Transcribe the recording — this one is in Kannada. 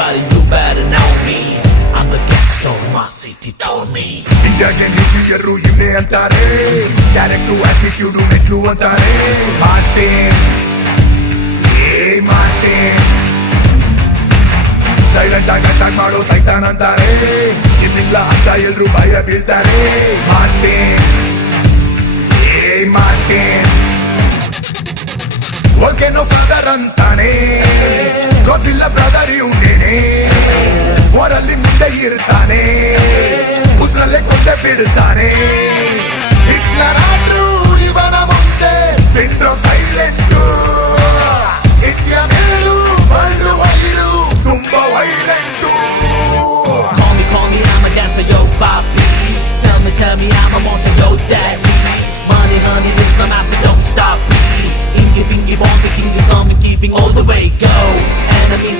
everybody, you better know me. I'm the gangster, my city told me. ಇಂಡಿಯಾಗೆ ನ್ಯೂಕ್ಲಿಯರು ಇವನೇ ಅಂತಾರೆ, ಕ್ಯಾರೆಕ್ಟರ್ ಆಟಿಟ್ಯೂಡ್ ಮೆಟ್ಲು ಅಂತಾರೆ. ಮಾರ್ಟಿನ್ ಮಾರ್ಟಿನ್ ಸೈಲೆಂಟ್ ಆಗಿ ಅಟ್ಯಾಕ್ ಮಾಡೋ ಸೈತಾನ್ ಅಂತಾರೆ. ಇನ್ನಿಲ್ಲ ಅಂತ ಎಲ್ರು ಭಯ ಬೀಳ್ತಾರೆ. ಮಾರ್ಟಿನ್ ಮಾರ್ಟಿನ್ ಓಕೆನೋ ಫಾದರ್ ಅಂತಾನೆ, ಗೊತ್ತಿಲ್ಲ ಬ್ರದರ್ ಇವನೇನೆ. ವಾರಲ್ಲಿ ಮುಂದೆ ಇರ್ತಾನೆ, ಉಸ್ರಲ್ಲೇ ಕೊಂದೆ ಬಿಡ್ತಾನೆ.